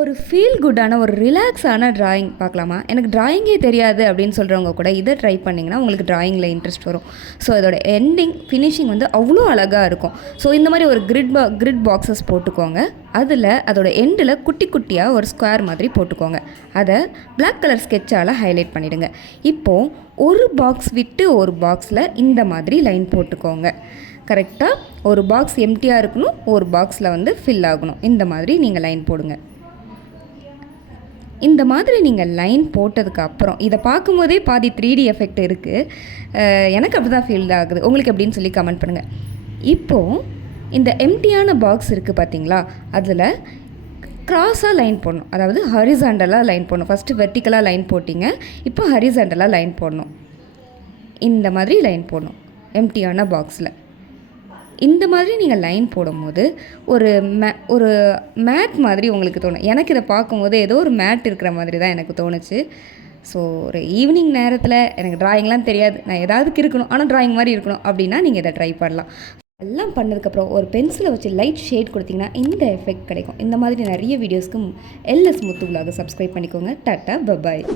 ஒரு ஃபீல் குட்டான ஒரு ரிலாக்ஸான ட்ராயிங் பார்க்கலாமா? எனக்கு ட்ராயிங்கே தெரியாது அப்படின்னு சொல்கிறவங்க கூட இதை ட்ரை பண்ணிங்கன்னா உங்களுக்கு ட்ராயிங்கில் இன்ட்ரெஸ்ட் வரும். ஸோ இதோட எண்டிங் ஃபினிஷிங் வந்து அவ்வளோ அழகாக இருக்கும். ஸோ இந்த மாதிரி ஒரு கிரிட் பாக்ஸஸ் போட்டுக்கோங்க. அதில் அதோட எண்டில் குட்டி குட்டியாக ஒரு ஸ்கொயர் மாதிரி போட்டுக்கோங்க. அதை பிளாக் கலர் ஸ்கெட்சால் ஹைலைட் பண்ணிவிடுங்க. இப்போது ஒரு பாக்ஸ் விட்டு ஒரு பாக்ஸில் இந்த மாதிரி லைன் போட்டுக்கோங்க. கரெக்டாக ஒரு பாக்ஸ் எம்டியாக இருக்கணும், ஒரு பாக்ஸில் வந்து ஃபில் ஆகணும். இந்த மாதிரி நீங்கள் லைன் போடுங்க. இந்த மாதிரி நீங்கள் லைன் போட்டதுக்கப்புறம் இதை பார்க்கும்போதே பாதி 3D எஃபெக்ட் இருக்குது. எனக்கு அப்படி தான் ஃபீல் ஆகுது. உங்களுக்கு எப்படின்னு சொல்லி கமெண்ட் பண்ணுங்கள். இப்போது இந்த எம்டியான பாக்ஸ் இருக்குது பார்த்தீங்களா, அதில் க்ராஸாக லைன் போடணும். அதாவது ஹரிசாண்டலாக லைன் போடணும். ஃபஸ்ட்டு வெர்டிக்கலாக லைன் போட்டிங்க, இப்போ ஹரிசாண்டலாக லைன் போடணும். இந்த மாதிரி லைன் போடணும் எம்டியான பாக்ஸில். இந்த மாதிரி நீங்கள் லைன் போடும்போது ஒரு மேட் மாதிரி உங்களுக்கு தோணும். எனக்கு இதை பார்க்கும்போது ஏதோ ஒரு மேட் இருக்கிற மாதிரி தான் எனக்கு தோணுச்சு. ஸோ ஒரு ஈவினிங் நேரத்தில் எனக்கு ட்ராயிங்லாம் தெரியாது, நான் ஏதாவதுக்கு இருக்கணும் ஆனால் ட்ராயிங் மாதிரி இருக்கணும் அப்படின்னா நீங்கள் இதை ட்ரை பண்ணலாம். எல்லாம் பண்ணதுக்கப்புறம் ஒரு பென்சிலை வச்சு லைட் ஷேட் கொடுத்திங்கன்னா இந்த எஃபெக்ட் கிடைக்கும். இந்த மாதிரி நிறைய வீடியோஸ்க்கு எல்எஸ் முத்து விலாக சப்ஸ்கிரைப் பண்ணிக்கோங்க. Tata bye bye.